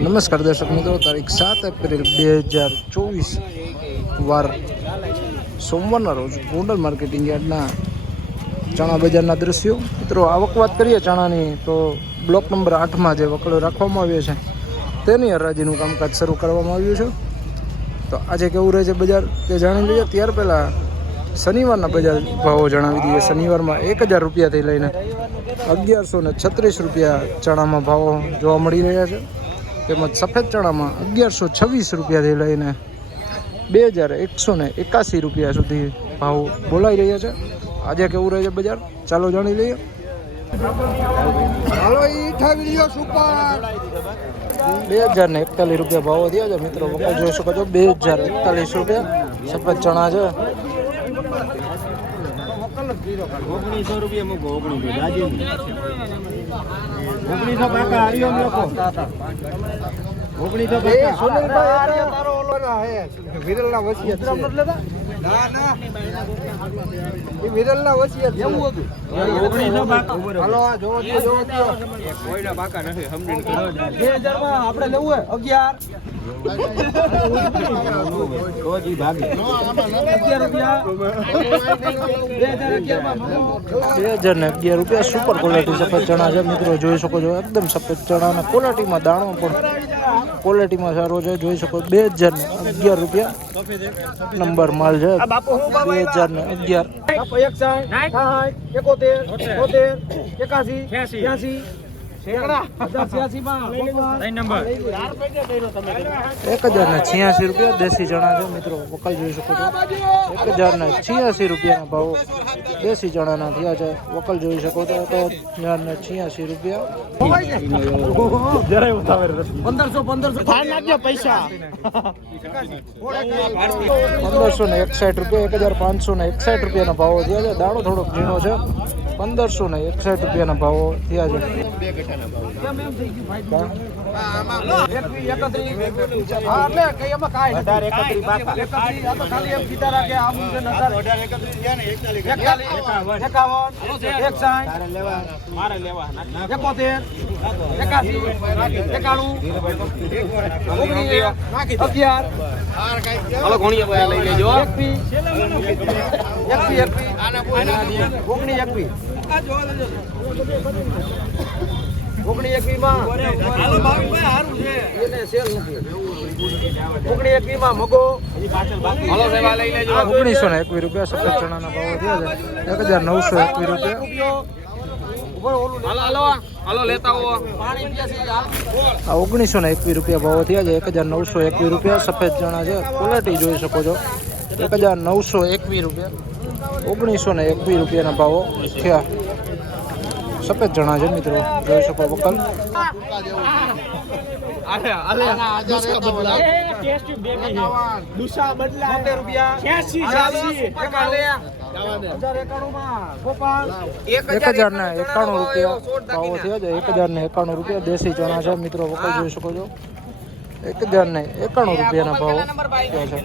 નમસ્કાર દર્શક મિત્રો, તારીખ સાત એપ્રિલ બે હજાર ચોવીસ વાર સોમવારના રોજ ગોંડલ માર્કેટિંગ યાર્ડના ચણા બજારના દ્રશ્યો. મિત્રો, આવક વાત કરીએ ચણાની, તો બ્લોક નંબર આઠમાં જે વકડો રાખવામાં આવ્યો છે, તેની હરાજીનું કામકાજ શરૂ કરવામાં આવ્યું છે. તો આજે કેવું રહે છે બજાર તે જાણી લઈએ. ત્યાર પહેલાં શનિવારના બજાર ભાવો જણાવી દઈએ. શનિવારમાં એક હજાર રૂપિયાથી લઈને અગિયારસો ને છત્રીસ રૂપિયા ચણામાં ભાવો જોવા મળી રહ્યા છે. તેમજ સફેદ ચણામાં અગિયારસો છવ્વીસ રૂપિયાથી લઈને બે હજાર એકસો ને એકાસી રૂપિયા સુધી ભાવ બોલાઈ રહ્યા છે. આજે કેવું રહે છે બજાર? ચાલો જાણી લઈએ. બે હજાર ને એકતાલીસ રૂપિયા ભાવો થયા છે. મિત્રો જોઈ શકો છો. બે હજાર એકતાલીસ રૂપિયા. સફેદ ચણા છે. ઓગણીસો રૂપિયા મૂકો ઓગણીસો. રાજી ઓગણીસો કાકા હરિઓમ લખો ઓગણીસો ઓગણીસો કોઈના બાકા બે હજાર ને અગિયાર રૂપિયા સુપર ક્વોલિટી સફેદ ચણા છે મિત્રો જોઈ શકો છો એકદમ સફેદ ચણા અને ક્વોલિટીમાં દાણો પણ ક્વોલિટીમાં સારો છે જોઈ શકો બે હજાર ને અગિયાર રૂપિયા નંબર માલ છે. બે હજાર ને અગિયાર. એક સાઠ સાઠ એકોતેર એકાસી એક હજાર ને છ્યાસી રૂપિયા દેશી ચણા છે મિત્રો વકલ જોઈ શકો છો. એક હજાર ને છ્યાસી રૂપિયાના ભાવ દેશી ચણાના થયા છે. વકલ જોઈ શકો છો. એક હજાર ને છ્યાસી રૂપિયા. પંદરસો પંદરસો. પૈસા. પંદરસો ને એકસાઠ રૂપિયા એક હજાર પાંચસો ને એકસાઠ રૂપિયાના ભાવો થયા છે. દાડો થોડોક ઝીણો છે. પંદરસો ને એકસાઠ રૂપિયાના ભાવો થયા છે. અઢાર એકત્રીસ બાકા ખાલી એમ કીધા રાખે આ મુજબ નજર એકતાલીસ. એકાવન. એકસાઠ એકોતેર એકાસી એકાણું ઓગણીસ અગિયાર. એકવી એકવી એકવી ઓગણી એકવી ઓગણી એકવી માં એને સેલ નથી ઓગણી એકવી માં મગો ઓગણીસો ને એકવી રૂપિયા સફેદ ચણાના ભાવ થયા છે. એક હજાર નવસો એકવી રૂપિયા. ઓગણીસો ને એકવી રૂપિયા ભાવ થયા છે. એક હજાર નવસો એકવીસ રૂપિયા સફેદ ચણા છે. ક્વોલિટી જોઈ શકો છો. એક હજાર નવસો એકવીસ રૂપિયા. ઓગણીસો ને એકવીસ રૂપિયાના ભાવો થયા. સફેદ ચણા છે મિત્રો જોઈ શકો વકલ. એક હજાર ને એકાણું રૂપિયા ભાવો થયા છે. એક હજાર ને એકાણું રૂપિયા દેશી ચણા છે. મિત્રો વકલ જોઈ શકો છો. એક હજાર ને એકાણું રૂપિયાના ભાવો થયા છે.